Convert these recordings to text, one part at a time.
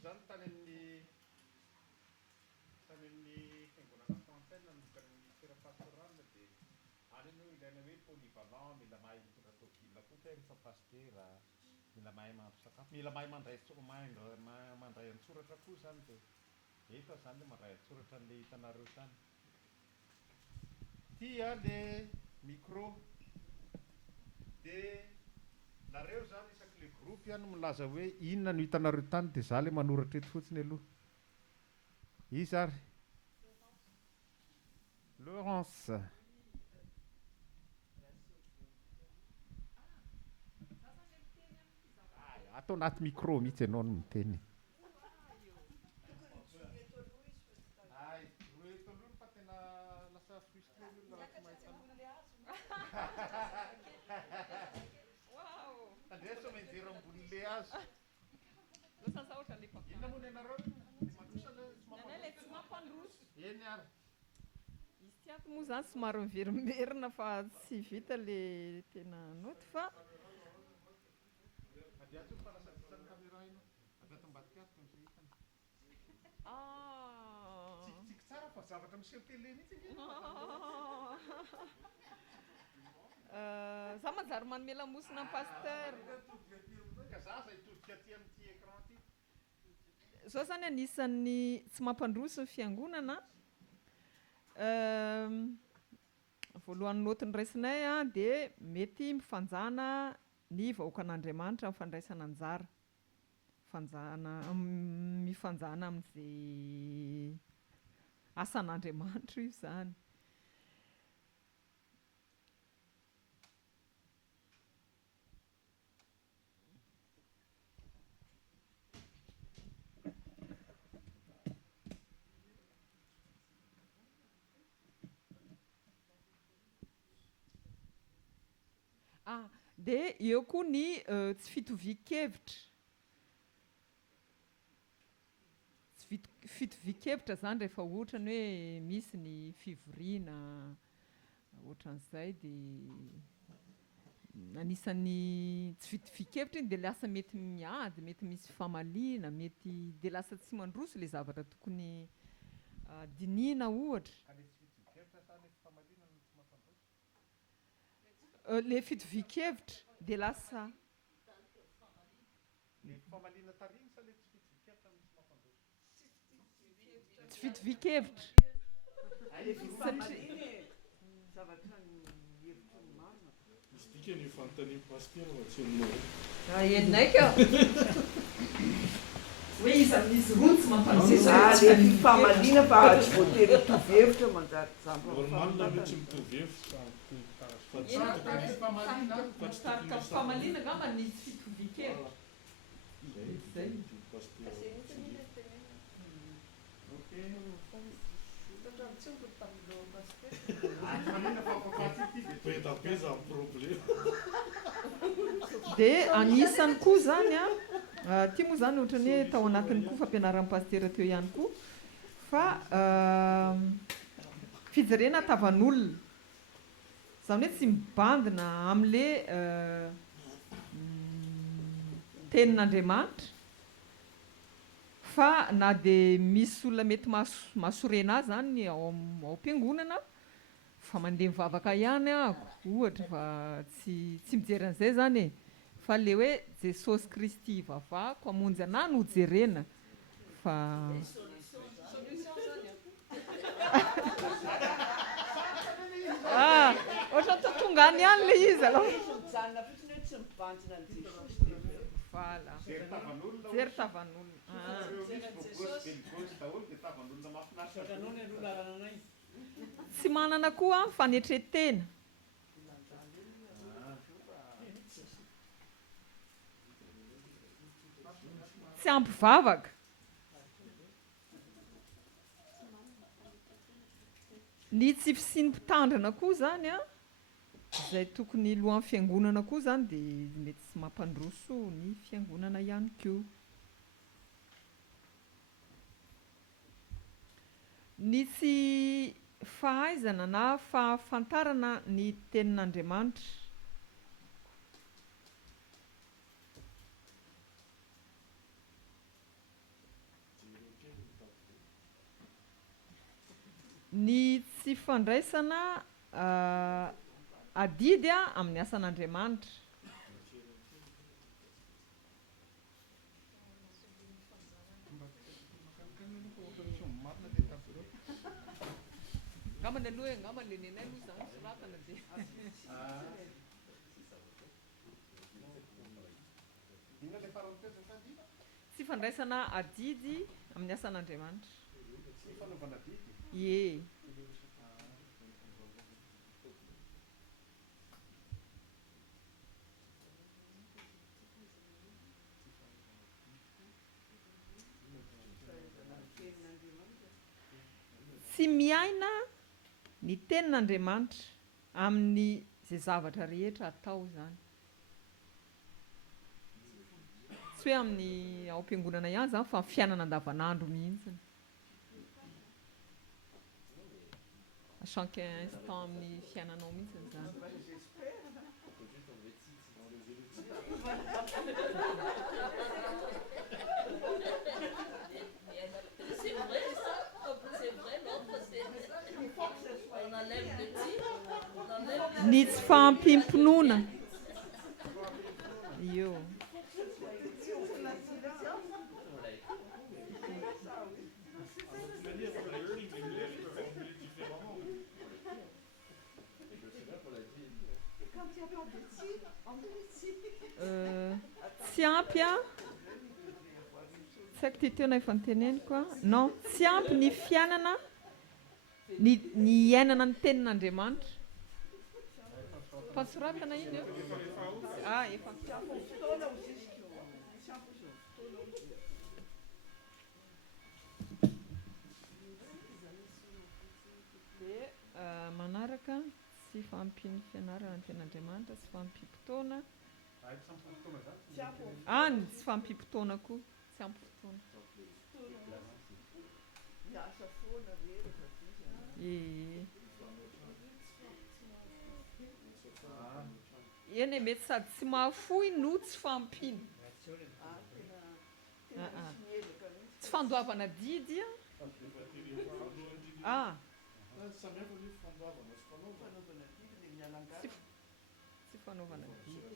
Zany tany amin'ny fiangonana Fontaine manomboka ny sera pastoral dia any ianao ilaina hoe polyvalent, mila mahay mitondra tômôbila koa kay rehefa pastera, mila mahay mahandro sakafo, mila mahay mandray an-tsoratra koa zany dia efa zany le mandray an-tsoratra an'ilay hitanareo tany. Tia le micro dia nareo zany isaky le groupe no milaza hoe inona no hitanareo tany dia za le manoratra eto fotsiny aloha. Izy ary Laurence. Atao anaty micro mihitsy ianao no miteny. Roeto aloha fa tena lasa frustré ny olona raha tsy mahita. Andreso menjery ambony le hazo. Inona moa ianareo? Nanay tsy mampandroso. Eny ary. Izy tiato moa zany somary miverimerina fa tsy vita le tena noty fa Adiatso fa lasa disan'ny caméra ino. Avy ato ambadika ato amin'izay hitany. Tsikitsiky tsara fa zavatra miseho télé mihitsy nge. za manjary manome lamosina pasteur. Ka za zay todika aty amin'ity écran ty. Zao zany anisan'ny tsy mampandroso ny fiangonana. Voalohany notiny raisinay dia mety mifanjana ny vahoakan'Andriamanitra amin'ny fandraisana anjara. Mifanjana amin'izay asan'Andriamanitra io zany. Dia eo koa ny tsy fitovian-kevitra. Fitovian-kevitra zany rehefa ohatra ny hoe misy ny fivoriana ohatran'izay dia anisan'ny tsy fitovian-kevitra iny dia lasa mety miady, mety misy famaliana, mety dia lasa tsy mandroso ilay zavatra tokony diniana ohatra. Le fitovian-kevitra dia lasa Famaliana tariny sa le tsy fitovian-kevitra misy mampandroso? tsy fitovian-kevitra. Zavatra ny hevitra ny marina. Misy dika ny fanontanian'ny pasteur fa tsy aminao. Enaika hoe izy amin'izy roa tsy mampandroso. Le fifamaliana fa tsy voatery hitovy hevitra manjary zambra. Normal mihitsy mitovy hevitra. Tarika famaliana angamba ny tsy fitovian-kevitra. Zay. Peza ny problema. Dia anisany koa zany tia moa zany ohatra ny hoe tao anatin'ny koa fampianaran'ny pasteur teo ihany koa fa fijerena tavan'olona. Zany hoe tsy mibandina amin'le tenin'Andriamanitra fa na dia misy olona mety mahasorena azy zany ao am-piangonana fa mandeha mivavaka ihany ohatra fa tsy mijery an'izay zany e. Fa le hoe Jesosy Kristy ivavahako hamonjy anahy no jerena fa ohatra tongany ihany le izy aloha. Mijanona fotsiny hoe tsy mibanjina ny Jesosy. Voilà. Jery tavan'olona. Jery tavan'olona. Tsy manana koa fanetretena. Tsy ampivavaka. Ny tsy fisinim-pitandrina koa zany izay tokony lohan'ny fiangonana koa zany dia mety tsy mampandroso ny fiangonana ihany koa. Ny tsy fahaizana na fahafantarana ny tenin'Andriamanitra. Ny tsy fandraisana adidy amin'ny asan'Andriamanitra. Angambany aloha angambany le nenay aloha zany soratana dia Inona le farany teo zay sady? tsy fandraisana adidy amin'ny asan'Andriamanitra. Tsy fanaovana didy. Ie. Tsy miaina ny tenin'Andriamanitra amin'ny zay zavatra rehetra atao zany. Tsy hoe amin'ny ao am-piangonana ihany zany fa amin'ny fiainana andavanandro mihitsy. À chaque instant amin'ny fiainanao mihitsy zany. C'est vrai ça? C'est vrai, l'autre c'est... On enlève le titre, on enlève... Ny tsy fahampimpinoana. Io. Tsy ampy a. Tsy haiko ty teo efa noteneniko a. Non, tsy ampy ny fiainana ny iainana ny tenin'Andriamanitra. Fansoratana iny io? Ah, efa. Manaraka tsy fampiny fianarana ny tenin'Andriamanitra, tsy fampim-potoana. Ny tsy fampim-potoana koa, tsy ampy fotoana. Eny e, mety sady tsy mahafoy no tsy fampiny. Tsy fandoavana didy a. Samihafa ny fandoavana sy fanaovana. Tsy fanaovana didy.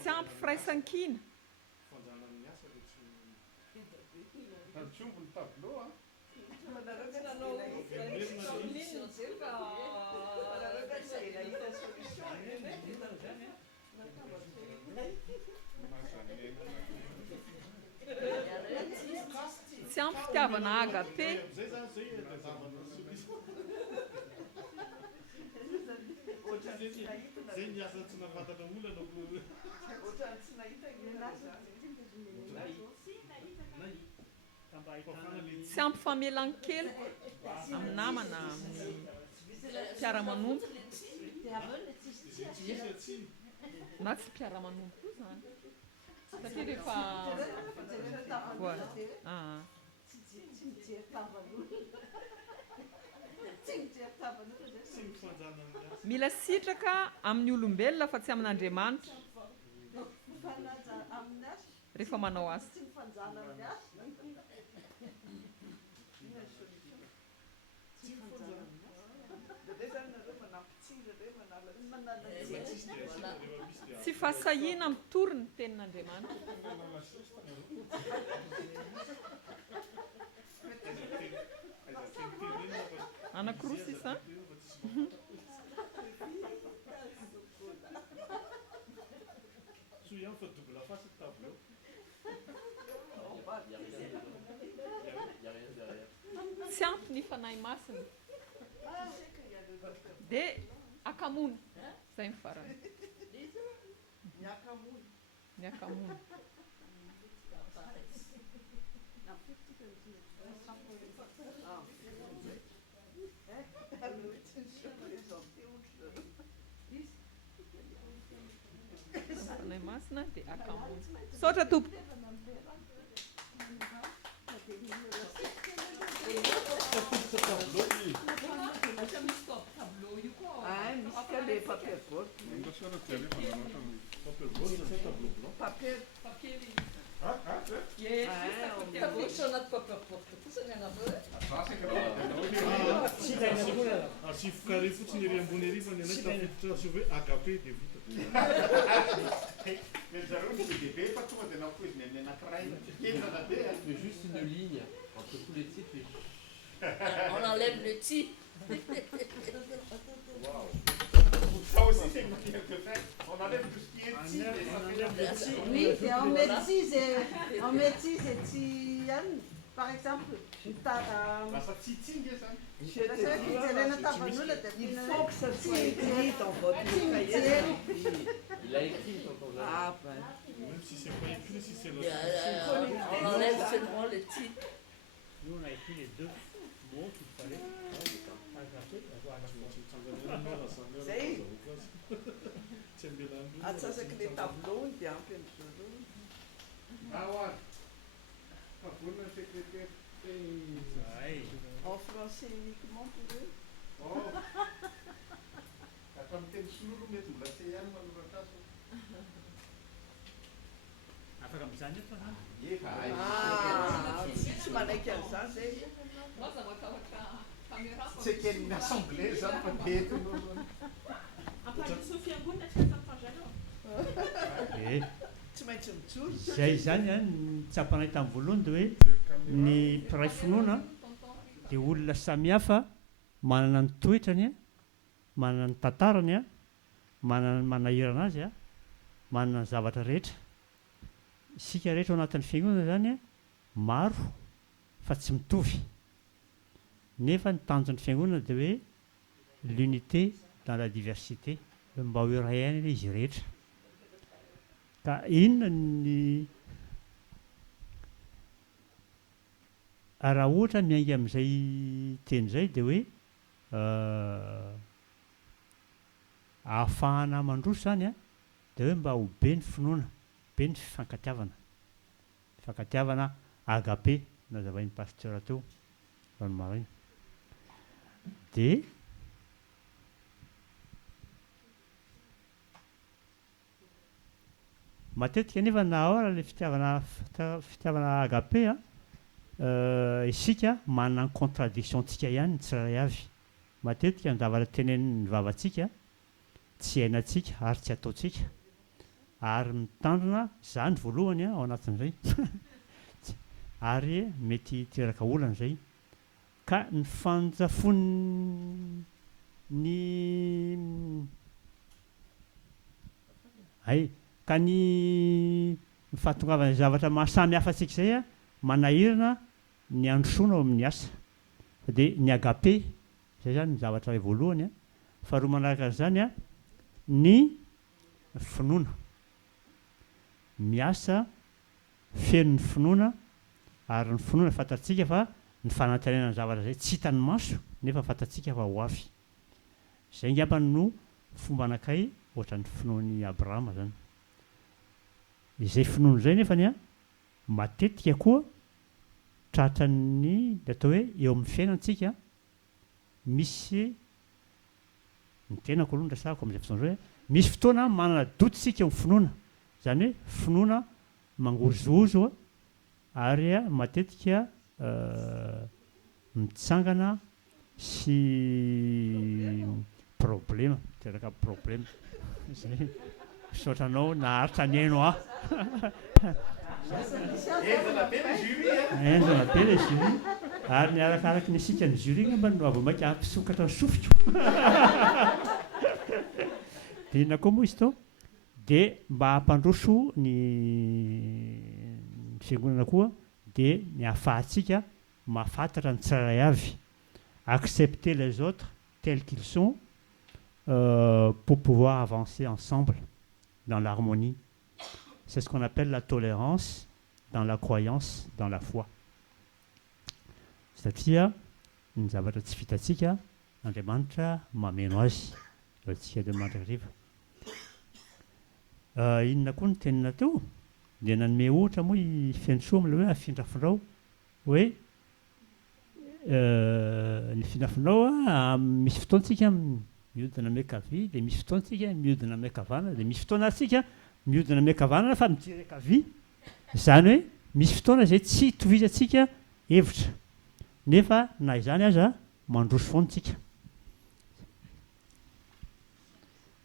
Tsy ampy firaisan-kina. Fanjana amin'ny asa dia tsy... Tsombony tableau a. Tsy ampy fitiavana agape. Zay zany zay zavana zay ny asa tsy nafantatra olana Tsy ampy famelan-keloka amin'ny namana, amin'ny mpiara-manompo. Na tsy mpiara-manompo koa zany. Satria rehefa voilà. Mila sitraka amin'ny olombelona fa tsy amin'Andriamanitra rehefa manao asa. Tsy fahasahiana mitory ny tenin'Andriamanitra. Anankiroa sisa. So ihany fa double face tableau. Tsy ampy ny fanahy masina. Dia akamoana. Zay ny farany. Ny akamoana. Fanahy masina dia akamoana. Saotra tompo. Tableau baoty. Papel rose, ça, tableau blanc. Papier. Tapitra anaty papier-porte fotsiny anareo Asifoka ary fotsiny ery ambony ery fa ny anay tafiditra sy hoe agapé dia vita. Mais zareo tsy dia be fa tonga dia nampoiziny amin'ny anankiray kelana be. Mais juste une ligne entre tous les titres. on enlève le ti. Ça aussi, c'est une manière de faire. On enlève tout ce qui est petit. Oui, et en médecine, c'est Tian, par exemple. Lasa tsitsigy zany. Il faut que ça soit écrit dans votre cahier. Il a écrit quand on a. Ah, ben. Même si c'est pas écrit, si c'est la On enlève seulement le ti. Nous, on a écrit les deux mots qu'il fallait aggraver, avoir à la fois. Atsasaky le tableau dia ampy Awa. Favona secrétaire. en français uniquement pour eux. Oh. Atao amin'ny teny sololo mety mbola tsy ihany manoratra azy. Afaka amin'izany efa zany. Efa Tsy manaiky an'izany zay. tsy eken'ny assemblée zany fa teto. Tsy maintsy mijoro. Zay zany a ny tsapanay tamin'ny voalohany dia hoe ny mpiray finoana dia olona samihafa manana ny toetrany a, manana ny tantarany a, manana ny manahirana azy a, manana ny zavatra rehetra. Isika rehetra ao anatin'ny fiangonana zany a maro fa tsy mitovy. Nefa ny tanjon'ny fiangonana dia hoe l'unité dans la diversité, mba ho iray aina izy rehetra. Ka inona ny raha ohatra miainga amin'izay teny izay dia hoe ahafahana mandroso zany a dia hoe mba ho be ny finoana, be ny fifankatiavana. Fifankatiavana agapé nazavain'ny pasteur teo ranomarina. Dia matetika nefa na ao ary le fitiavana agapé a isika manana ny contradiction-tsika ihany ny tsirairay avy. Matetika ny zavatra tenenin'ny vavantsika tsy hainantsika ary tsy ataontsika ary mitandrina zany voalohany ao anatin'izay ary mety teraka olana izay. Ka ny fanjafony ka ny fahatongavana zavatra mahasamy hafa antsika izay a manahirana ny androsoana ao amin'ny asa. Dia ny agapé zay zany ny zavatra voalohany a. Faharoa manaraka an'izany a ny finoana. Miasa feno ny finoana ary ny finoana fantatsika fa ny fanantenana ny zavatra zay tsy hitan'ny maso nefa fantatsika fa ho avy. Zay ngambany no fomba anankiray ohatran'ny finoan'i Abrahama zany. Izay finoana izay nefany a matetika koa tratran'ny atao hoe eo amin'ny fiainantsika misy ny tenako aloha ndrasako amin'izay fotoana izay misy fotoana manana dotsika eo amin'ny finoana. Zany hoe finoana mangozozo ary matetika mitsangana sy problema, teraka problema. Zay saotranao naharitra ny aino aho. Enjana be le jury. Enjana be le jury ary ny arakaraky ny sika ny jury ngamba no avy maika ampisokatra ny sofiko. Dia inona koa moa izy tao? Dia mba hampandroso ny fiangonana koa dia ny ahafahantsika mahafantatra ny tsirairay avy. Accepter les autres tels qu'ils sont pour pouvoir avancer ensemble dans l'harmonie. C'est ce qu'on appelle la tolérance dans la croyance, dans la foi. Satria ny zavatra tsy vitantsika Andriamanitra mameno azy. Antsika Andriamanitra riva. Inona koa ny tenina teo? Dia nanome ohatra moa i Fensoa amin'ilay hoe afindrafinao hoe ny findrafinao misy fotoantsika mihodina miankavia dia misy fotoana tsika mihodina miankavanana dia misy fotoana tsika mihodina miankavanana fa mijery ankavia zany hoe misy fotoana zay tsy hitovizatsika hevitra nefa na izany aza mandroso foana tsika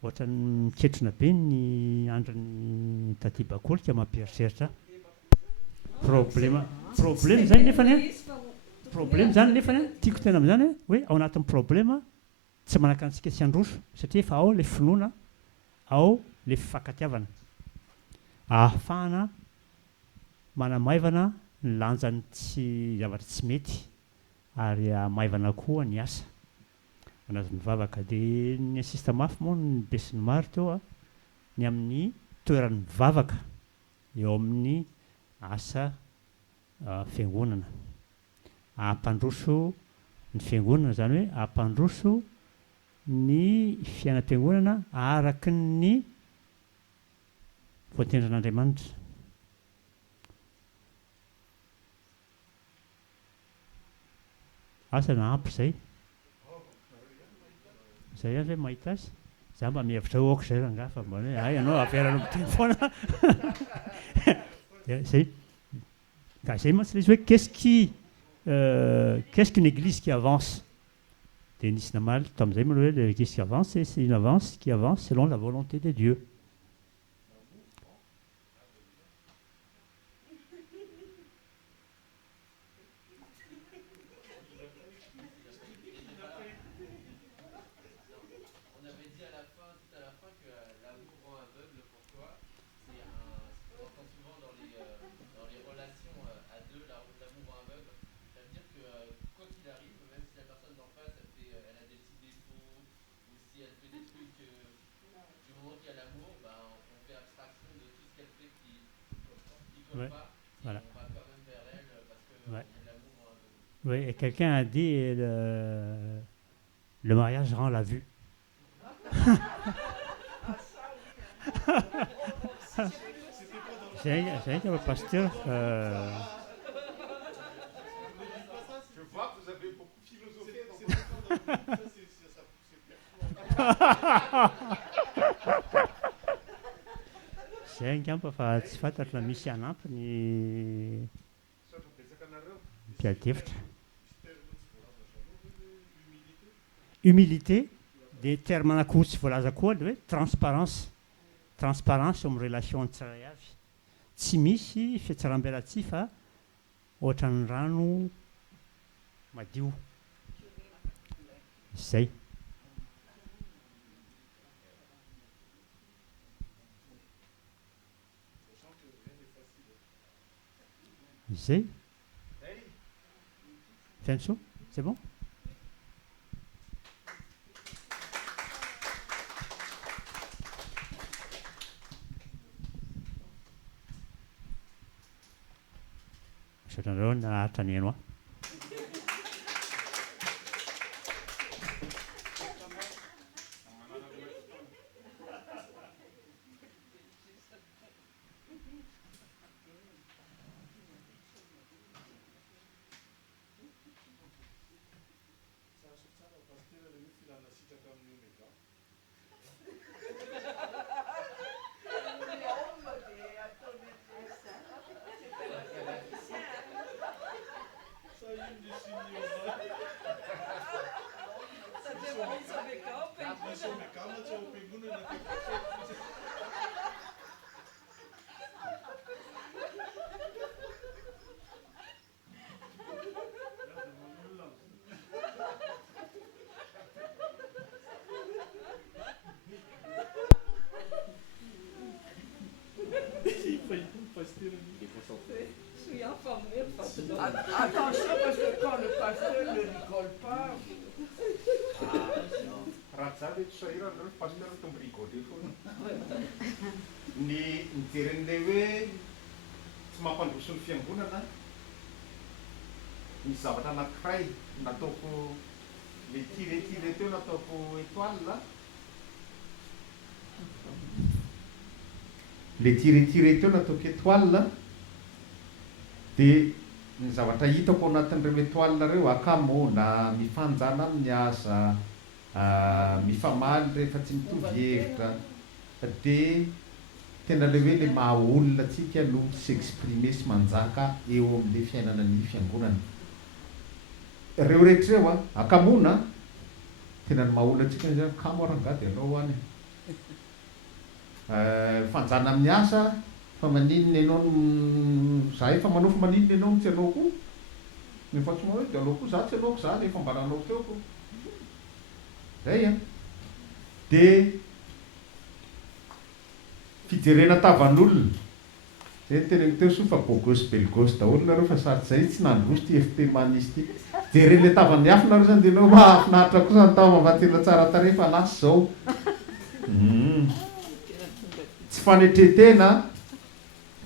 ohatra ny miketrona be ny androny taty bakolika mampieritreritra problème zany nefany problème zany nefany tiako tena amin'izany hoe ao anatin'ny problème tsy manaka antsika tsy androso satria efa ao le finoana ao le fifankatiavana ahafahana manamaivana ny lanjany tsy zavatra tsy mety ary maivana koa ny asa anazy mivavaka dia ny asista mafy moa ny be sy ny maro teo ny amin'ny toeran'ny mivavaka eo amin'ny asa fiangonana ampandroso ny fiangonana zany hoe ampandroso ny fiainam-piangonana araky ny voatendran'Andriamanitra asa na ampy zay zay ihany hoe mahita azy za mba mihevitra aoka zay rangaha fa mba hoe ay ianao averanao miteny foana zay ka zay mantsy le izy hoe qu'est-ce qu'une église qui avance dia nisy namaly tamin'izay moa hoe l'église qui avance c'est une avance qui avance selon la volonté de Dieu. Voilà. Oui, et quelqu'un a dit le mariage rend la vue. C'est un pasteur. Je vois que vous avez beaucoup philosophé. Zay angamba fa tsy fantatra misy anampiny mpiadevitra. Humilité dia terme anakory tsy voalaza koa le hoe transparence transparence eo amin'ny relation tsirairay avy tsy misy fiatsaram-belatsihy fa ohatran'ny rano madio zay. Zay Fianso, c'est bon? Ohatranareo naharitra ny eno aho. Attention parce que quand le pasteur ne rigole pas. Raha zany tosahirana reo pasteur tombo rigole foana. Ny mijeren'ilay hoe tsy mampandroso ny fiangonana ny zavatra anankiray nataoko le tiré teo nataoko étoile le tiré teo nataoko étoile dia ny zavatra hitako anatin'ireo étoile reo akamo na mifanjana amin'ny asa mifamaly rehefa tsy mitovy hevitra dia tena le hoe le maha olona atsika no s'exprimer sy manjaka eo amin'le fiainana ny fiangonana. Reo rehetra reo a akamona tena ny maha olona atsika zay kamo arangady alao any fanjana amin'ny asa fa maninona ianao za efa manao fa maninona ianao no tsy anao koa nefa tsy manao dia anao koa za tsy anaoko za efa mbaranao teoko zay a dia fijerena tavan'olona zay tena teo so fa bogos belgos daholo nareo fa sarotra zay tsy nandroso ty FP manisy ty jereny le tavan'ny hafa nareo zany dia anao mahafinaritra kosa ny tava mba tena tsara tarehy fa lasy zao tsy fanetretena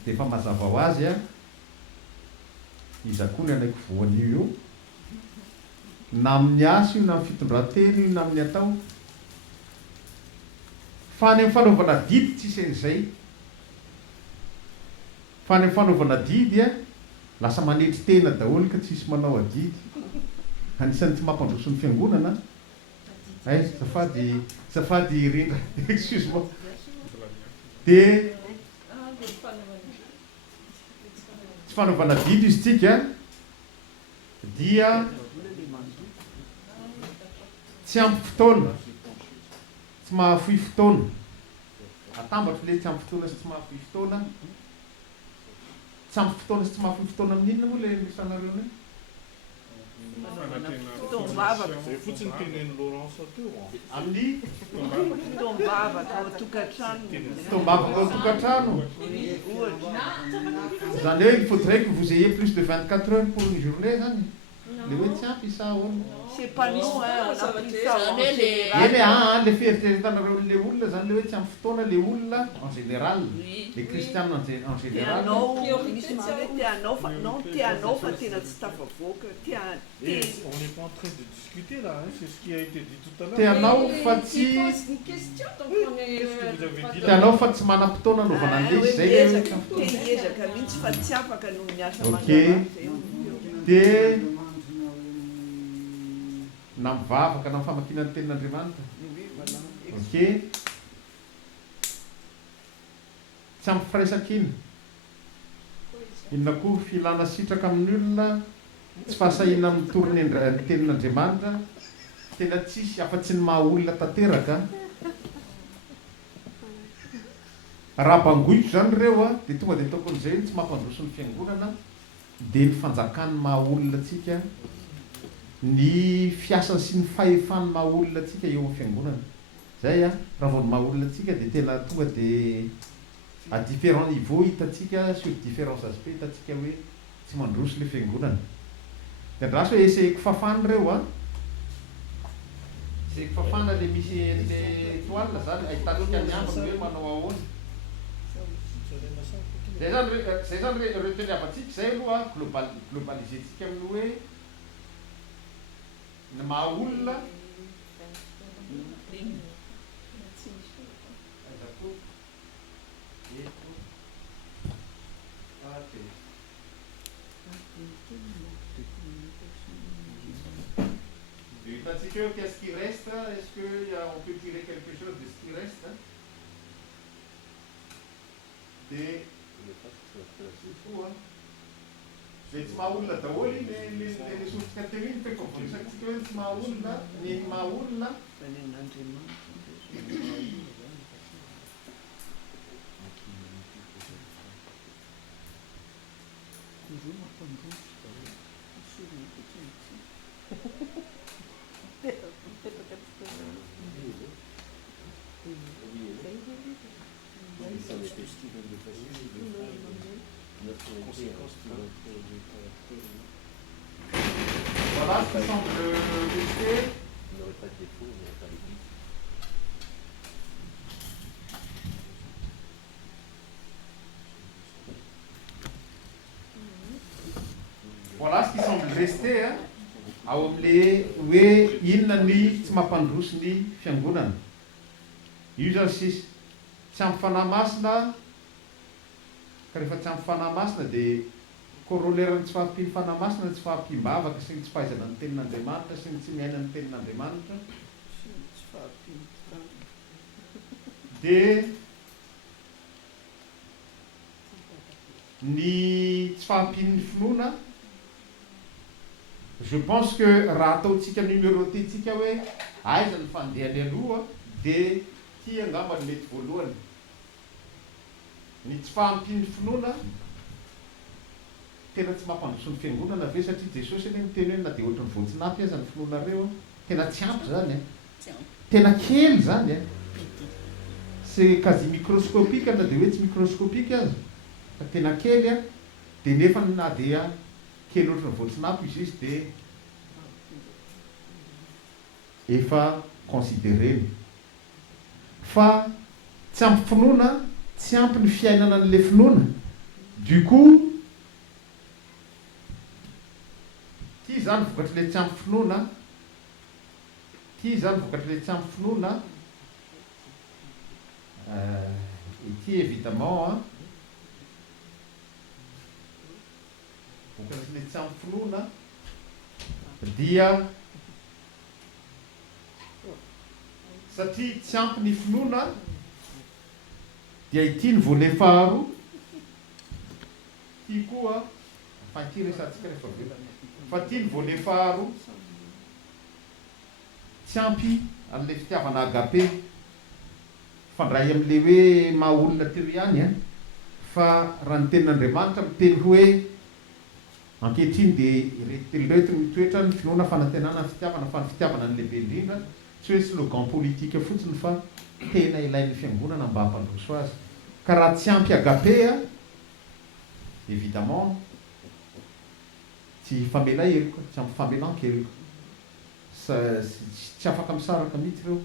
dia efa mazava ho azy a iza koa ny anaiko voan'io io na amin'ny asa io na amin'ny fitondran-teny io na amin'ny atao fa any amin'ny fanaovana didy tsy isen'izay fa any amin'ny fanaovana didy a lasa manetry tena daholo ka tsisy manao adidy anisan'ny tsy mampandroso ny fiangonana ay safady rindra excuse moi dia tsy fanaovana didy izy tsika dia tsy ampy fotoana tsy mahafoy fotoana atambatro le tsy ampy fotoana sy tsy mahafoy fotoana tsy ampy fotoana sy tsy mahafoy fotoana amin'inona moa le misanareo ny Zay fotsiny tenen'ny Laurence teo amin'ny fitombavaka ao tokantrano. fitombavaka ao tokantrano zany hoe il faudrait que vous ayez plus de 24 heures pour une journée zany le hoe tsy ampy isa olona C'est pas nous, hein, on a pris ça en eny général. le fieritreretanareo le olona zany le hoe tsy ampy fotoana le olona en général les cristianes en général Tianao, misy manao tianao fa non tianao fa tena tsy tafavoaka. Et on n'est pas en train de discuter là, hein, c'est ce qui a été dit tout à l'heure. tianao fa tsy tianao fa tsy manam-potoana anaovana an'le zay hiezaka mihitsy fa tsy afaka no miasa ok mandraraty. dia na mivavaka na mifamakiana ny tenin'Andriamanitra ok tsy ampy firaisakina inona koa filana sitraka amin'ny olona tsy fahasahina mitorony ny tenin'Andriamanitra tena tsisy afa-tsy ny maha olona tanteraka raha bangoiko zany reo a dia tonga dia tokon'izay tsy mampandroso ny fiangonana dia ny fanjakan'ny maha olona atsika ny fiasany sy ny fahefan'ny maha olona atsika eo amin'ny fiangonana zay a raha vao ny maha olona atsika dia tena tonga dia à différents niveaux hitatsika sur différents aspects hitatsika hoe tsy mandroso le fiangonana dia andraso hoe esehiko fafana reo a esehiko fafana le misy le toile zany ahitatsika ny ambiny hoe manao ahoana zay zany reteny avatsika zay aloha globalisetsika amin'ny hoe ny maha olona qu'est-ce qui reste? Est-ce qu'on peut tirer quelque chose de ce qui reste? Des... C'est fou, hein? Tsy maha olona daholo le sotsika teo iny fe komponsatsika hoe tsy maha olona ny maha olona voilà ce qui semble rester. Il n'aurait pas de défaut, il n'aurait pas d'église. Voilà ce qui semble rester hein, ao amin'le hoe inona ny tsy mampandroso ny fiangonana. Io zany sisy tsy ampy fanahy masina ka rehefa tsy ampy fanahy masina dia corollaire-ny tsy fahampiany fanahy masina tsy fahampiam-bavaka sy ny tsy fahaizana ny tenin'Andriamanitra sy ny tsy miaina ny tenin'Andriamanitra dia ny tsy fahampian'ny finoana, je pense que raha ataontsika numérotétsika hoe aiza ny fandehany aloha dia ty angamba ny mety voalohany. Ny tsy fahampian'ny finoana tena tsy mampandroso ny fiangonana ve satria Jesosy eny miteny hoe na dia ohatry ny voatsinapy aza ny finoanareo tena tsy ampy zany tena kely zany c'est quasi microscopique na dia hoe tsy microscopique aza fa tena kely dia nefa na dia kely ohatry ny voatsinapy izy izy dia efa considéreny fa tsy ampy finoana, tsy ampy ny fiainana an'le finoana. Du coup ty zany vokatry le tsy ampy finoana, ty zany vokatry le tsy ampy finoana, ity évidemment vokatry le tsy ampy finoana dia satria tsy ampy ny finoana dia ity ny volet faharoa, ty koa fa ity resantsika rehefa fa ty ny volet faharoa tsy ampy amin'le fitiavana agapé fandray amin'le hoe maha olona teo ihany fa raha ny tenin'Andriamanitra miteny hoe ankehitriny dia reto mitoetra ny finoana fanantenana ny fitiavana fa ny fitiavana ny lehibe indrindra, tsy hoe slogan politika fotsiny fa tena ilain'ny fiangonana mba hampandroso azy. Ka raha tsy ampy agapé évidemment tsy famela heloka, tsy ampy famelan-keloka, tsy afaka misaraka mihitsy ireo.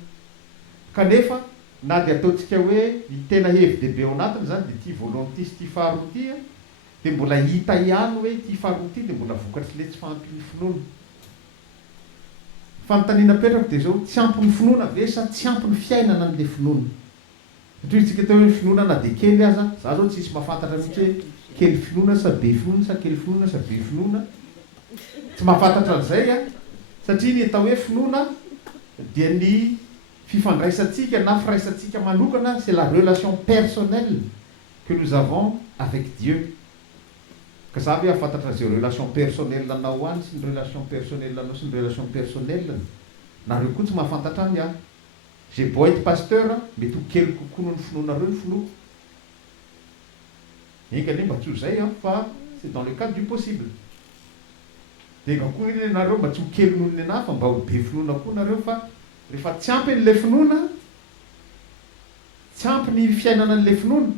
Kanefa na dia ataontsika hoe ny tena hevi-dehibe ao anatiny zany dia ty voalohany ty sy ty faharoa ty dia mbola hita ihany hoe ty faharoa ty dia mbola vokatry le tsy fahampin'ny finoana. Fanontaniana petraka dia zao, tsy ampy ny finoana ve sa tsy ampy ny fiainana an'le finoana? Satria tsika teo hoe finoana na dia kely aza, za zao tsisy mahafantatra mihitsy hoe kely finoana sa be finoana sa kely finoana sa be finoana, tsy mahafantatra an'izay satria ny atao hoe finoana dia ny fifandraisantsika na firaisantsika manokana, c'est la relation personnelle que nous avons avec Dieu. Ka za hoe ahafantatra zay relation personnelle anao any sy ny relation personnelle anao sy ny relation personnelle nareo koa tsy mahafantatra any j'ai beau être pasteur mety ho kely kokoa noho ny finoanareo ny finoko engany mba tsy ho zay fa c'est dans le cadre du possible. Dia koa iny nareo mba tsy ho kely noho ny anahy fa mba ho be finoana koa nareo, fa rehefa tsy ampy an'le finoana, tsy ampy ny fiainana an'le finoana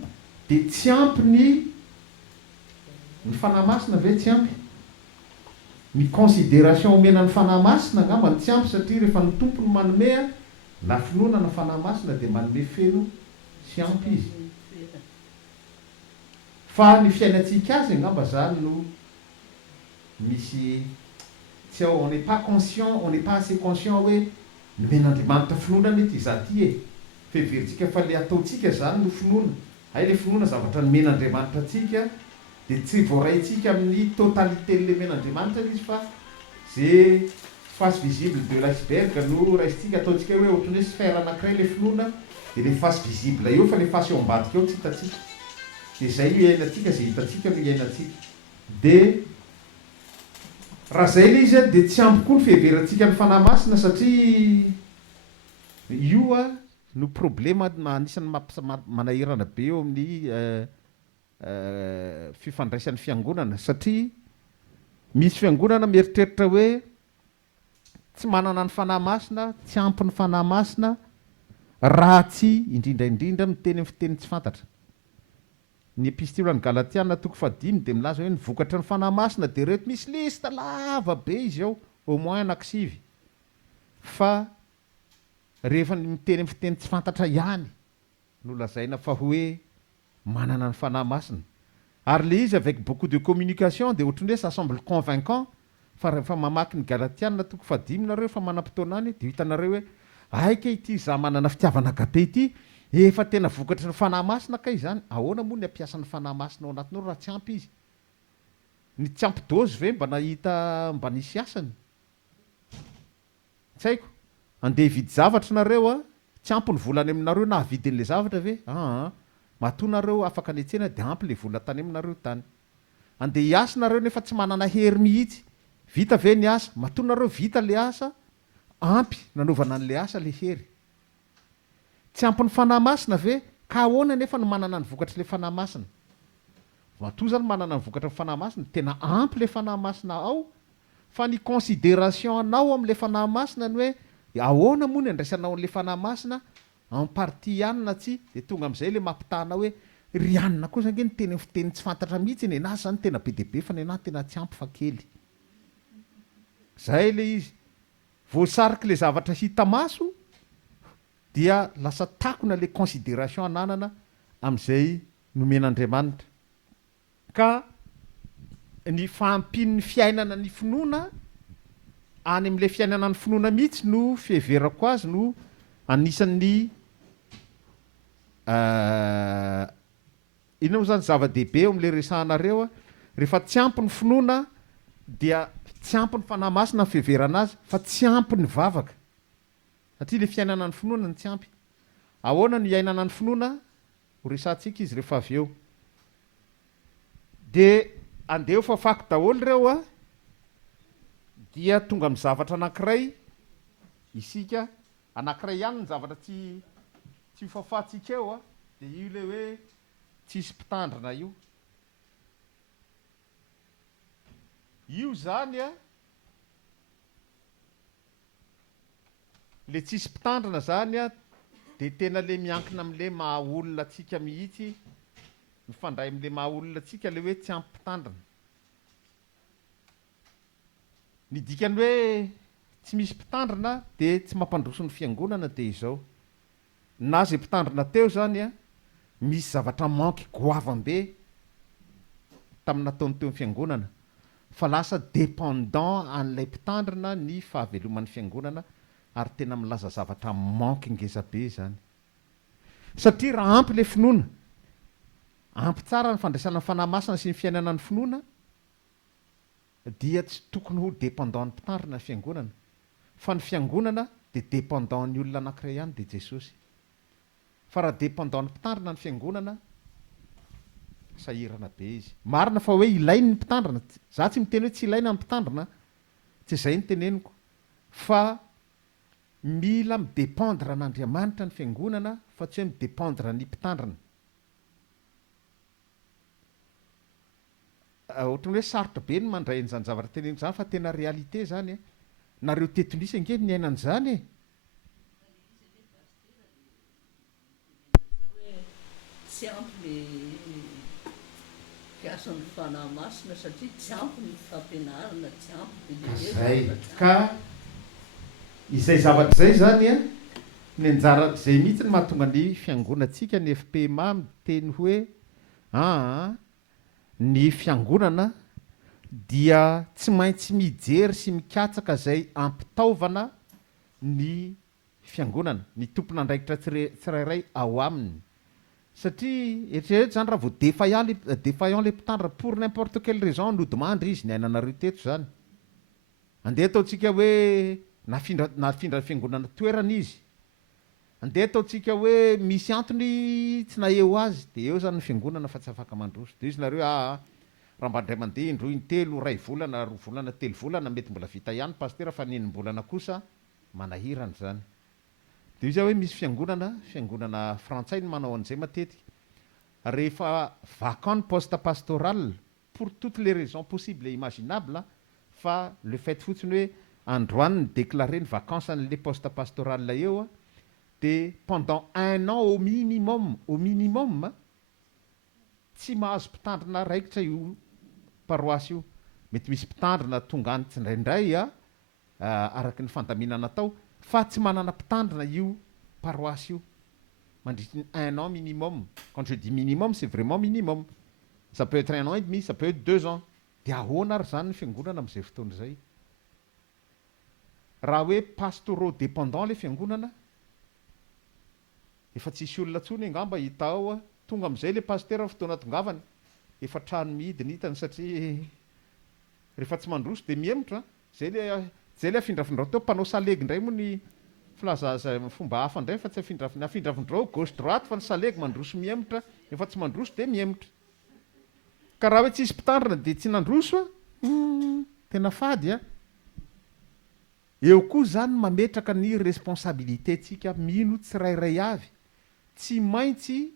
dia tsy ampy ny fanahy masina ve tsy ampy? Ny considération omena ny fanahy masina angamba ny tsy ampy satria rehefa ny tompony manome na finoana na fanahy masina dia manome feno tsy ampy izy. Fa ny fiainantsika azy angamba zany no misy tsy ao, on n'est pas conscient, on n'est pas assez conscient hoe nomen'Andriamanitra finoana mety izaho ty feheverintsika fa le ataontsika zany no finoana. Hay le finoana zavatra nomen'Andriamanitra atsika dia tsy voaraintsika amin'ny totalité le men'Andriamanitra izy fa zay face visible de l'iceberg no raisitsika ataontsika hoe ohatrany hoe sphère anankiray le finoana dia le face visible eo fa le face eo ambadika eo tsy hitatsika. Dia zay io iainantsika, zay hitatsika no iainantsika. Dia raha zay le izy dia tsy ampy koa ny fiheverantsika ny fanahy masina satria io no problème anisany manahirana be eo amin'ny fifandraisan'ny fiangonana, satria misy fiangonana mieritreritra hoe tsy manana ny fanahy masina, tsy ampy ny fanahy masina raha tsy indrindraindrindra miteny amin'ny fiteny tsy fantatra. Ny epistole any Galatiana 5 dia milaza hoe ny vokatra ny fanahy masina dia reto, misy lista lava be izy ao, au moins anankisivy, fa rehefa miteny amin'ny fiteny tsy fantatra ihany no lazaina fa hoe manana ny fanahy masina. Ary le izy avec beaucoup de communication dia ohatrany hoe ça semble convaincant, fa rehefa mamaky ny Galatiana 5 nareo fa manam-potoana any dia hitanareo hoe aika ity za manana fitiavana agape ity efa tena vokatry ny fanahy masina ka izany. Ahoana moa ny ampiasa ny fanahy masina ao anatinao raha tsy ampy izy? Ny tsy ampy dôzy ve mba nahita mba nisy asany? Tsy haiko. andeha hividy zavatra nareo a tsy ampy ny volany aminareo na havidin'le zavatra ve matoa nareo afaka ny tsena dia ampy le vola tany aminareo tany andeha hiasa nareo nefa tsy manana hery mihitsy vita ve ny asa matoa nareo vita le asa ampy nanovana an'le asa le hery tsy ampy ny fanahy masina ve ka ahoana nefa no manana ny vokatra le fanahy masina matoa zany manana ny vokatra ny fanahy masina tena ampy le fanahy masina ao fa ny considération anao am'le fanahy masina ny hoe ahoana moa ny andraisanao an'le fanahy masina en partie ihany na tsy dia tonga am'izay le mampitahana hoe ry anina kosa nge ny teny fiteny tsy fantatra mihitsy ny anazy zany tena be deabe fa ny anahy tena tsy ampy fa kely zay le izy voasariky le zavatra hita maso dia lasa takona le considération ananana am'izay nomen'Andriamanitra ka ny fahampin'ny fiainana ny finoana any am'le fiainana ny finoana mihitsy no fiheverako azy no anisan'ny inona moa zany zava-dehibe eo am'le resahanareo a rehefa tsy ampy ny finoana dia tsy ampy ny fanahy masina ny fiheverana azy fa tsy ampy ny vavaka satria le fiainana ny finoana ny tsy ampy ahoana ny iainana ny finoana ho resantsika izy rehefa avy eo dia andeha fafako daholo ireo a dia tonga amin'ny zavatra anankiray isika anankiray ihany ny zavatra tsy fafatsika eo a dia io le hoe tsisy mpitandrina io zany a le tsisy mpitandrina zany a dia tena le miankina am'le maha olona atsika mihitsy mifandray am'le maha olona atsika le hoe tsy ampy mpitandrina ny dikany hoe tsy misy mpitandrina dia tsy mampandroso ny fiangonana dia izao na zay mpitandrina teo zany a misy zavatra manky goavambe tamina taony teo ny fiangonana fa lasa dépendant an'ilay mpitandrina ny fahaveloman'ny fiangonana ary tena milaza zavatra manky ngezabe zany satria raha ampy le finoana ampy tsara ny fandraisana ny fanahy masina sy ny fiainana ny finoana dia tsy tokony ho dépendant ny mpitandrina ny fiangonana fa ny fiangonana dia dépendant ny olona anankiray ihany dia Jesosy fa raha dépendant ny mpitandrina ny fiangonana sahirana be izy marina fa hoe ilainy ny mpitandrina za tsy miteny hoe tsy ilaina ny mpitandrina tsy izay ny teneniko fa mila midépendre an'Andriamanitra ny fiangonana fa tsy hoe midépendre ny mpitandrina ohatrany hoe sarotra be ny mandray n'izany zavatra teneniko zany fa tena réalité zany nareo tetonisy ange ny ainan'izany tsy ampy le fiasan'ny fanahy masina satria tsy ampy ny fampianarana tsy ampy zay ka izay zavatra zay zany a ny anjara zay mihitsy ny mahatonga ny fiangonatsika ny FPMA miteny hoe ny fiangonana dia tsy maintsy mijery sy mikatsaka zay ampitaovana ny fiangonana ny tompona andraikitra tsirairay ao aminy satria eritreretra zany raha vao défaillant le mpitandrina pour n'importe quelle raison nodimandry izy ny ainanareo teto zany andeha ataontsika hoe nafindra fiangonana toerana izy andeha ataontsika hoe misy antony tsy naheo azy dia eo zany ny fiangonana fa tsy afaka mandroso dia izy nareo raha mba ndray mandeha indroy intelo ray volana roa volana telo volana mety mbola vita ihany pastera fa nenimbolana kosa manahirana zany dia izy hoe misy fiangonana frantsay ny manao an'izay matetika rehefa vacant poste pastoral pour toutes les raisons possibles et imaginables fa le fait fotsiny hoe androany ny déclaré ny vacance an'le poste pastoral eo dia pendant 1 an au minimum tsy mahazo mpitandrina raikitra io paroasy io mety misy mpitandrina tonga any tsindraindray araky ny fandaminana atao fa tsy manana mpitandrina io paroasy io mandritry 1 an minimum quand je dis minimum c'est vraiment minimum ça peut être 1 an et demi ça peut être 2 ans dia ahoana ary zany ny fiangonana am'izay fotoana izay raha hoe pastoraux dépendant le fiangonana efa tsisy olona tsony angamba hita ao tonga am'izay le pastera fotoana tongavany efa trano mihidiny hitany satria rehefa tsy mandroso dia miemotra zay le afindrafindra teo mpanao salegi indray moa ny filaza fomba hafa ndray fa tsy afindravindreo gauche droite fa ny salego mandroso miemotra efa tsy mandroso de miemotra ka raha hoe tsisy mpitandrina de tsy nandroso tena fady a eo koa zany mametraka ny responsabilité tsika mino tsirairay avy tsy maintsy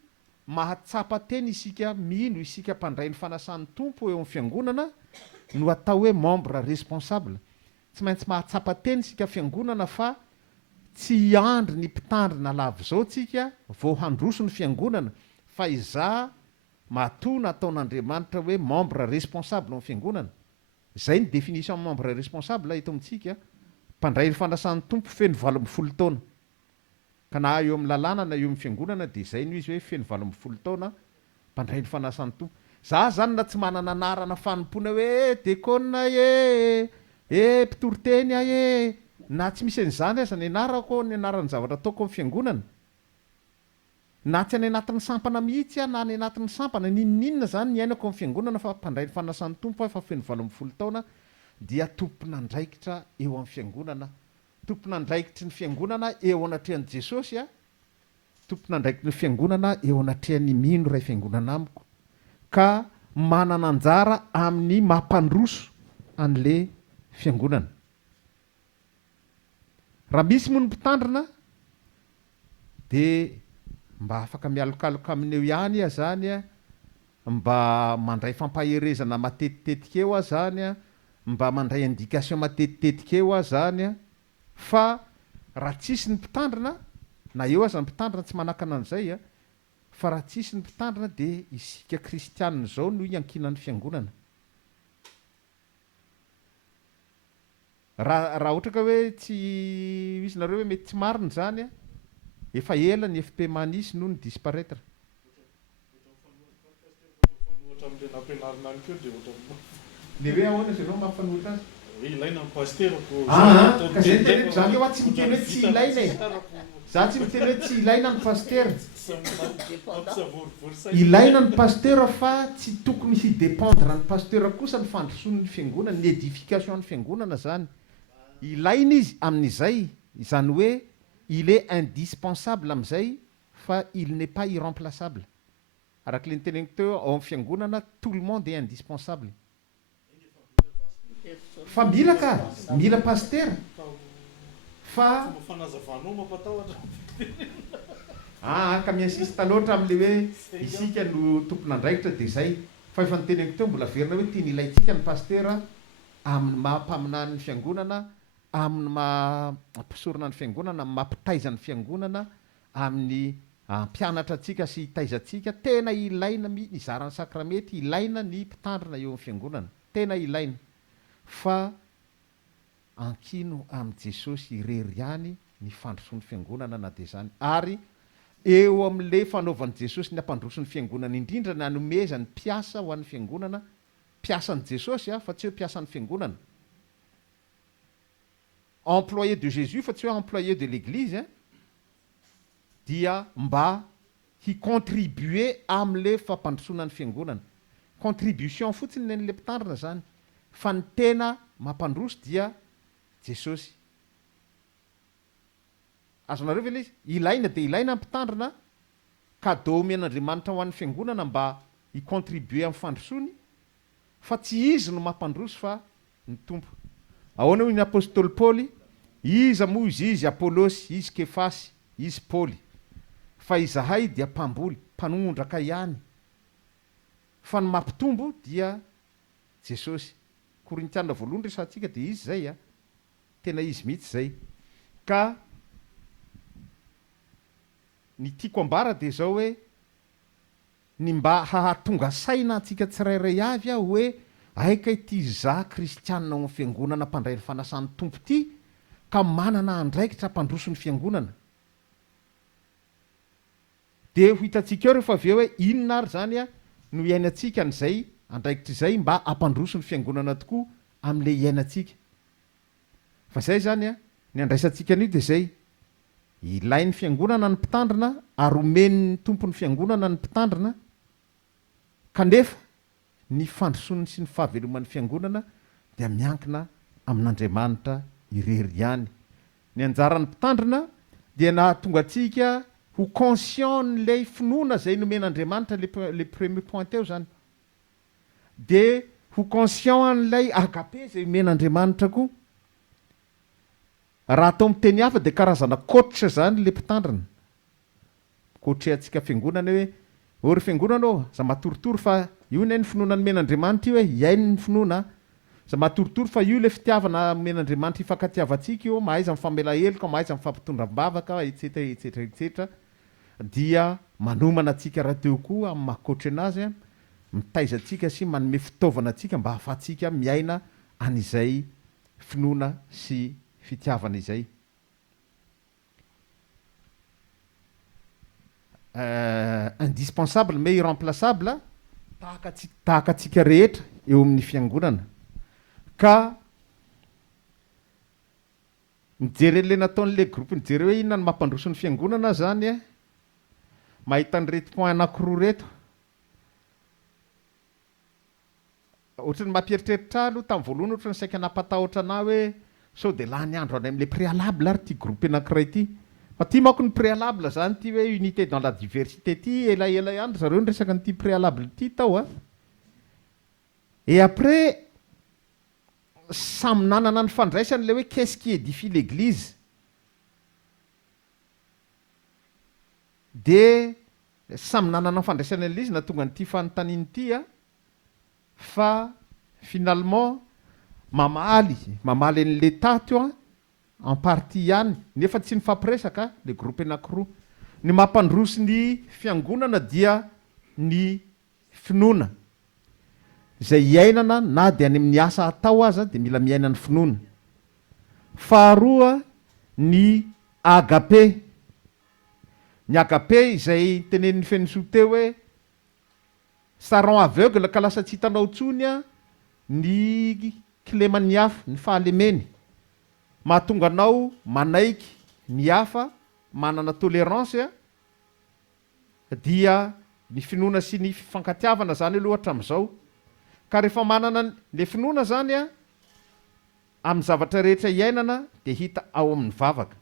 mahatsapa teny isika mino isika mpandray ny fanasan'ny tompo eo amin'ny fiangonana no atao hoe membre responsable tsy maintsy mahatsapa teny isika fiangonana fa tsy andry ny mpitandrina lavo zao tsika vao handroso ny fiangonana fa iza matona ataon'Andriamanitra hoe membre responsable amin'ny fiangonana zay ny définition membre responsable eto amintsika mpandray ny fanasan'ny tompo feno 20 taona ka na eo amin'ny lalàna na eo amin'ny fiangonana de zay no izy hoe feno 20 taona mpandray ny fanasan'ny tompo za zany na tsy manana anarana fanompona hoe dekona mpitoriteny ae na tsy misy an'izany aza ny anarako ny anaran'ny zavatra ataoko amin'ny fiangonana na tsy any anatin'ny sampana mihitsy na any anatin'ny sampana ninninona zany ny ainako amin'ny fiangonana fa mpandray ny fanasan'ny tompo fa feno 20 taona dia tompona ndraikitra eo amin'ny fiangonana tompona ndraikitry ny fiangonana eo anatrehan'i Jesosy tompona ndraikitry ny fiangonana eo anatrehan'ny mino ray fiangonana amiko ka manana anjara amin'ny mampandroso an'le fiangonana raha misy moa ny mpitandrina de mba afaka mialokaloka amin'eo ihany zany mba mandray fampaherezana matetitetika eo zany mba mandray indication matetitetika eo zany fa raha tsisy ny mpitandrina na eo aza ny mpitandrina tsy manakana an'izay fa raha tsisy ny mpitandrina de isika kristianina zao no iankinan'ny fiangonana raha ohatra ka hoe tsy izy nareo hoe mety tsy marina zany efa ela ny FP manisy noho ny disparaître le hoe ahoana zareo mampifanohitra azy ilaina ny pasterako ka zay teny zany eo tsy miteny hoe tsy ilaina za tsy miteny hoe tsy ilaina ny paster ilaina ny paster fa tsy tokony hidépendre ny paster kosa ny fandroson'ny fiangonana ny édification ny fiangonana zany ilaina izy amin'izay izany hoe il est indispensable am'izay fa il n'est pas irremplaçable araka le niteneniko teo ao amin'ny fiangonana tout le monde est indispensable fa mila ka mila paster fa fanazavanao mampatahotra ka miinsiste loatra am'le hoe isika no tompona andraikitra de zay fa efa niteneniko teo mbola verina hoe tiany ilaitsika ny paster amin'ny mampaminany ny fiangonana amin'ny mampisorona ny fiangonana mampitaiza ny fiangonana amin'ny mpianatra atsika sy hitaizatsika tena ilaina izarany sakramety ilaina ny mpitandrina eo amin'ny fiangonana tena ilaina fa ankino amin'i Jesosy irery ihany ny fandroson'ny fiangonana na de zany ary eo amin'le fanaovan'i Jesosy ny ampandroson'ny fiangonana indrindra ny anomeza ny mpiasa ho an'ny fiangonana mpiasan'i Jesosy fa tsy hoe mpiasan'ny fiangonana employé de Jésus fa tsy hoe employé de l'église dia mba hicontribuer am'le fampandrosona ny fiangonana contribution fotsiny nen'le mpitandrina zany fa ny tena mampandroso dia Jesosy azonareo ve le izy ilaina de ilaina mpitandrina cadeau omen'Andriamanitra ho an'ny fiangonana mba hicontribuer amin'ny fandrosony fa tsy izy no mampandroso fa ny tompo ahoana hoy ny apôstôly Paoly iza moa izy Apôlôsy izy Kefasy izy Paoly fa izahay dia mpamboly mpanondraka ihany fa ny mampitombo dia Jesosy Korintiana voalohany resantsika de izy zay tena izy mihitsy zay ka ny tiako ambara de zao hoe ny mba hahatonga saina antsika tsirairay avy hoe aika ity za kristianina ao amin'ny fiangonana mpandray ny fanasan'ny tompo ty ka manana andraikitra mpandroso ny fiangonana de ho hitantsika eo rehefa avy eo hoe inona ary zany no iainantsika an'izay andraikitra izay mba hampandroso ny fiangonana tokoa amin'le iainantsika fa zay zany ny andraisantsika an'io de zay ilain'ny fiangonana ny mpitandrina ary omen'ny tompon'ny fiangonana ny mpitandrina kanefa ny fandrosony sy ny fahaveloman'ny fiangonana dia miankina amin'Andriamanitra irery ihany ny anjaran'ny mpitandrina dia nahatonga atsika ho conscient n'ilay finoana zay nomen'Andriamanitra le premier point teo zany, de ho conscient an'ilay agape zay nomen'Andriamanitra koa. Raha atao miteny hafa de karazana coach zany le mpitandrina, coach atsika fiangonana hoe ory fiangonana ô, za matoritory fa io ne ny finoana nomen'Andriamanitra io hoe iainy ny finoana, za matoritory fa io le fitiavana nomen'Andriamanitra ifankatiavantsika io, mahaiza mifamela heloka, mahaiza mifampitondram-bavaka, etc etc etc. Dia manomana atsika raha teo koa amin'ny mahakoatra anazy, mitaiza atsika sy manome fitaovana atsika mba hahafahantsika miaina an'izay finoana sy fitiavana izay. Indispensable mais irremplaçable tahaka atsika rehetra eo amin'ny fiangonana. Ka mijery le nataon'le groupe nijery hoe inona ny mampandroso ny fiangonana zany mahita an'ireto point anankiroa reto. Ohatrany mampieritreritra aloha tamin'ny voalohany, ohatrany saika napatahotra ana hoe sao de lany andro any amin'le préalable ary ty groupe anankiray ty. Fa ty manko ny préalable zany ty hoe unité dans la diversité ty, elaela ihany zareo ny resaka n'ity préalable ty tao a. Et après samy nanana ny fandraisany le hoe qu'est-ce qui édifie l'église. De samy nanana ny fandraisany an'ilay izy na tonga n'ity fanontaniany ity a, fa finalement mamaly an'le tato a en partie ihany, nefa tsy nifampiresaka le groupe anankiroa. Ny mampandroso ny fiangonana dia ny finoana zay iainana na de any amin'ny asa atao aza de mila miaina ny finoana. Faharoa ny agape. Ny agape izay tenenin'ny Fenisoa teo hoe ça rend aveugle ka lasa tsy hitanao tsony a ny cléman'ny hafa, ny fahalemeny. Mahatonga anao manaiky ny hafa, manana tolérance a, dia ny finoana sy ny fifankatiavana zany aloha hatramin'izao. Ka rehefa manana le finoana zany a amin'ny zavatra rehetra iainana de hita ao amin'ny vavaka.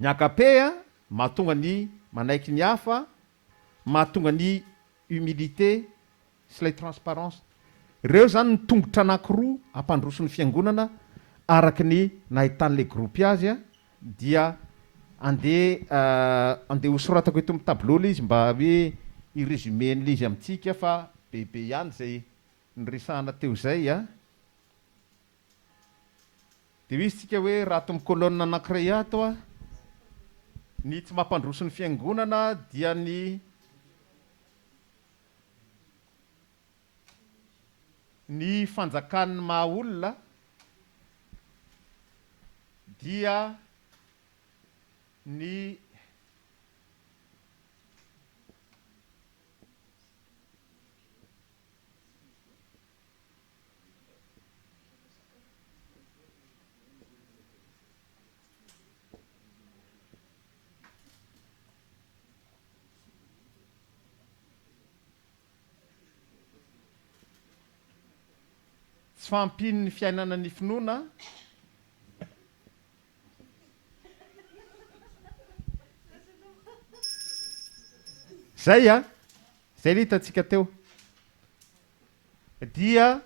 Ny agape a mahatonga ny manaiky ny hafa, mahatonga ny humilité sy lay transparence. Reo zany ny tongotra anankiroa ampandroso ny fiangonana araky ny nahitan'le groupe azy a. Dia andeha hosoratako eto amin'ny tableau le izy mba hoe iresumen'le izy amintsika fa bebe ihany zay nyresahana teo zay a. De ho izy tsika hoe raha ato amin'ny colonne anankiray ato a, ny tsy mampandroso ny fiangonana dia ny fanjakan'ny mahaolona dia ny tsy fampiny ny fiainana ny finoana zay a, zay le hitantsika teo. Dia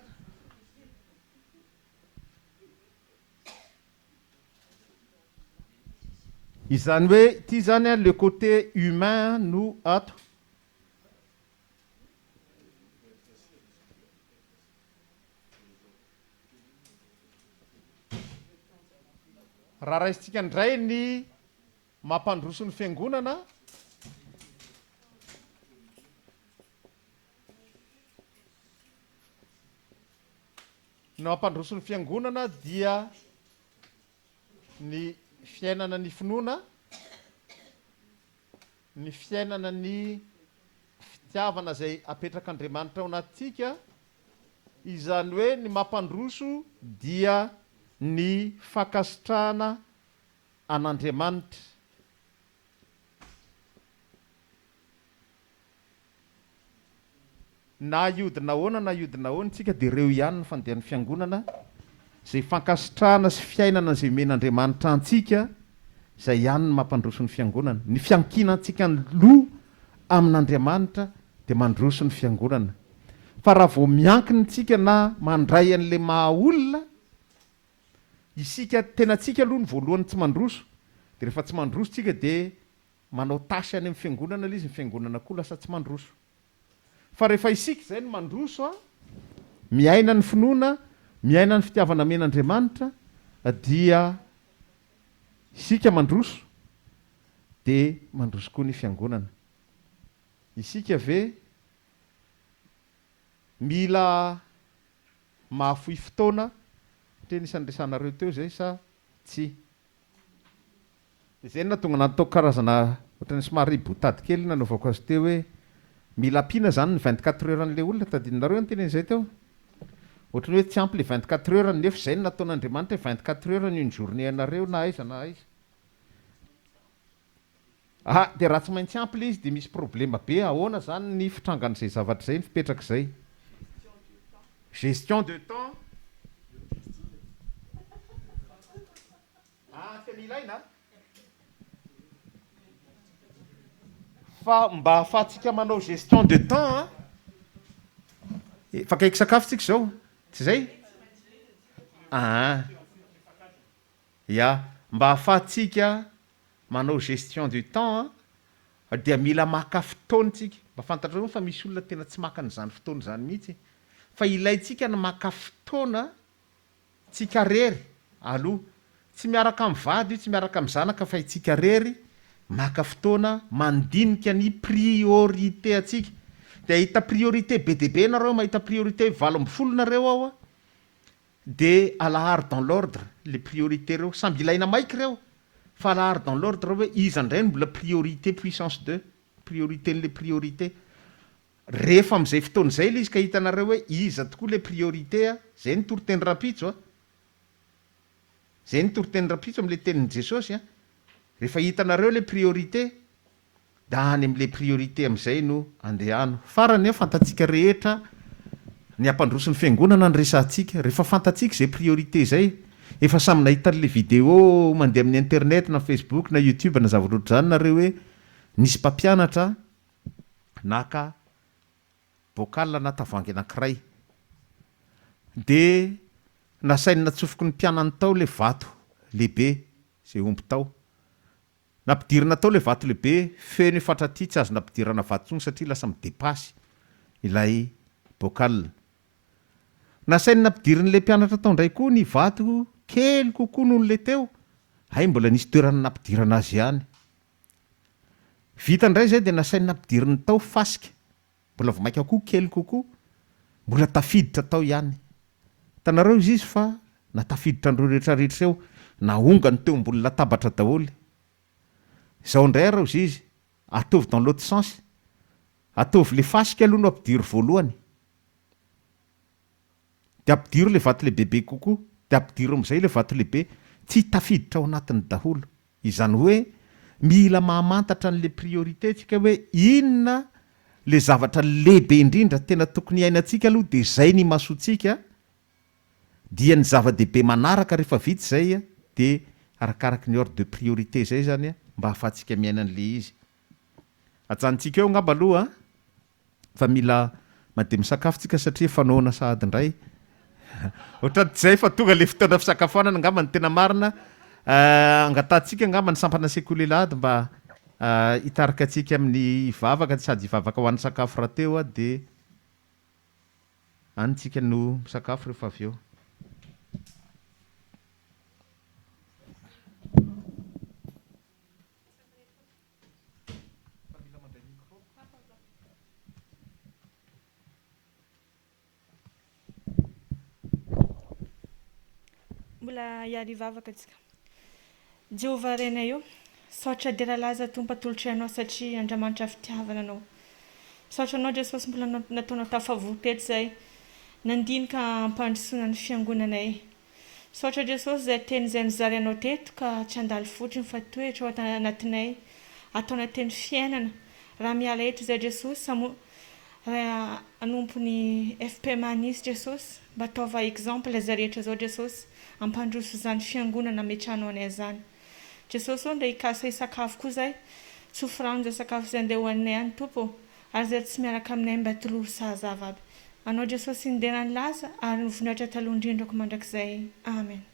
izany hoe ty zany a le côté humain no ato. Raha raisitsika ndray ny mampandroso ny fiangonana ny mampandroso ny fiangonana dia ny fiainana ny finoana, ny fiainana ny fitiavana zay apetrak'Andriamanitra ao anatintsika. Izany hoe ny mampandroso dia ny fankasitrahana an'Andriamanitra. Na iodina ahoana na iodina ahoana tsika de reo ihany ny fandehan'ny fiangonana zay fankasitrahana sy fiainana izay men'Andriamanitra antsika izay ihany no mampandroso ny fiangonana. Ny fiankinantsika ny loha amin'Andriamanitra dia mandroso ny fiangonana. Fa raha vao miankina tsika na mandray an'ilay maha-olona, isika tena tsika aloha ny voalohany tsy mandroso, dia rehefa tsy mandroso tsika dia manao tasy any amin'ny fiangonana ilay izy, ny fiangonana koa lasa tsy mandroso. Fa rehefa isika izay no mandroso, miaina ny finoana, miaina ny fitiavana men'Andriamanitra, dia isika mandroso dia mandroso koa ny fiangonana. Isika ve mila mahafohy fotoana teny isan'resanareo teo zay sa tsy? Izay natonga nataoko karazana ohatrany somary botady kely nanaovako azy teo hoe mila ampiana zany ny 24 heures an'ilay olona, tadidinareo ny tenen'izay teo. Ohatrany hoe tsy ampy le 24 heures nefa izay no nataon'Andriamanitra 24 heures ny journée anareo na aiza na aiza. Dia raha tsy maintsy ampy le izy dia misy problema be. Ahoana zany ny fitrangan'izay zavatra izay, ny fipetrak'izay? Gestion de temps. Tena ilaina. Fa mba ahafahantsika manao gestion de temps, fakaiky sakafo tsika izao, tsy izay? Ya, mba ahafahantsika manao gestion du temps dia mila maka fotoana tsika. Mba fantatrareo fa misy olona tena tsy maka an'izany fotoana izany mihitsy. Fa ilayntsika ny maka fotoana tsika rery aloha. Tsy miaraka amin'ny vady, tsy miaraka amin'ny zanaka, fa itsika rery maka fotoana mandinika ny priorité atsika. Dia ahita priorité be dia be nareo, mahita priorité 20 nareo ao, dia alahary dans l'ordre les priorités reo. Samby ilaina maika reo, fa alahary dans l'ordre hoe iza indray no mbola priorité puissance 2, priorité n'le priorité. Rehefa amin'izay fotoana izay ilay izy ka hitanareo hoe iza tokoa le priorité, zay ny toriteny rapitso. Zay ny toriteny rapitso amin'ilay tenin'i Jesosy. Rehefa hitanareo le priorité, da any amin'le priorité amin'izay no andehano. Farany fantatsika rehetra ny ampandroson'ny fiangonana ny resantsika. Rehefa fantatsika izay priorité izay, efa samy nahita le vidéo mandeha amin'ny internet na Facebook na YouTube na zavatra ohatr'izany nareo hoe nisy mpampianatra naka bocal na tavoahangy anankiray, dia nasainy natsofoky ny mpianany tao le vato lehibe zay omby tao. Nampidirana tao le vato lehibe, feno efatraty tsy azo nampidirana vato tsony satria lasa midepasy ilay bocal. Nasainy nampidirin'le mpianatra tao indray koa ny vato kely kokoa noho le teo, mbola nisy toerana nampidirana azy ihany. Vita indray zay dia nasainy nampidiriny tao fasika, mbola vomaika koa kely kokoa, mbola tafiditra tao ihany. Tanareo izy fa natafiditra andreo rehetrarehetra eo, naongany teo ambony latabatra daholo. Izao indray arao izy ataovy dans l'autre sens, ataovy le fasika aloha no ampidiry voalohany, dia ampidiry le vato lehibe kokoa, dia ampidiry amin'izay le vato lehibe, tsy tafiditra ao anatiny daholo. Izany hoe mila mahamantatra n'le priorité tsika hoe inona le zavatra lehibe indrindra tena tokony iainantsika aloha, dia izay ny mahasoantsika, dia ny zava-dehibe manaraka rehefa vita izay, dia arakaraka ny ordre de priorité zay zany mba ahafahantsika miaina an'le izy. Ajanontsika eo ngamba aloha, fa mila mandeha misakafo tsika satria fanaona sahady indray. Ohatrany tsy izay fa tonga le fotoana fisakafoanana ngamba ny tena marina. Angatantsika ngamba ny sampana sekolelady mba hitarika antsika amin'ny vavaka, sady vavaka ho an'ny sakafo raha teo, dia anytsika no misakafo rehefa avy eo. Mbola hiary vavaka atsika. Jehovah renay io, saotra dera laza tompatolotra ianao satria Andriamanitra fitiavana anao. Saotra anao Jesosy mbola nataonao tafavory teto izay, nandinika ampandrosoana ny fiangonanay. Saotra Jesosy izay teny izay nizary anao teto ka tsy handalo fotsiny fa toetra ao anatinay, ataonao teny fiainana. Raha miala eto izay Jesosy, anompo ny FP manisy Jesosy, mba ataova exemple izay rehetra izao Jesosy. ampandroso izany fiangonana metrano anay zany. Jesosy ao nde hikasa sakafo koa zay, tsy hofrano zay sakafo izay andeha hoaninay any Tompo, ary zay tsy miaraka aminay mba tolory sahazava aby. Anao Jesosy indena ny lasa ary ny voninahitra taloha indrindrako mandrakizay. Amen.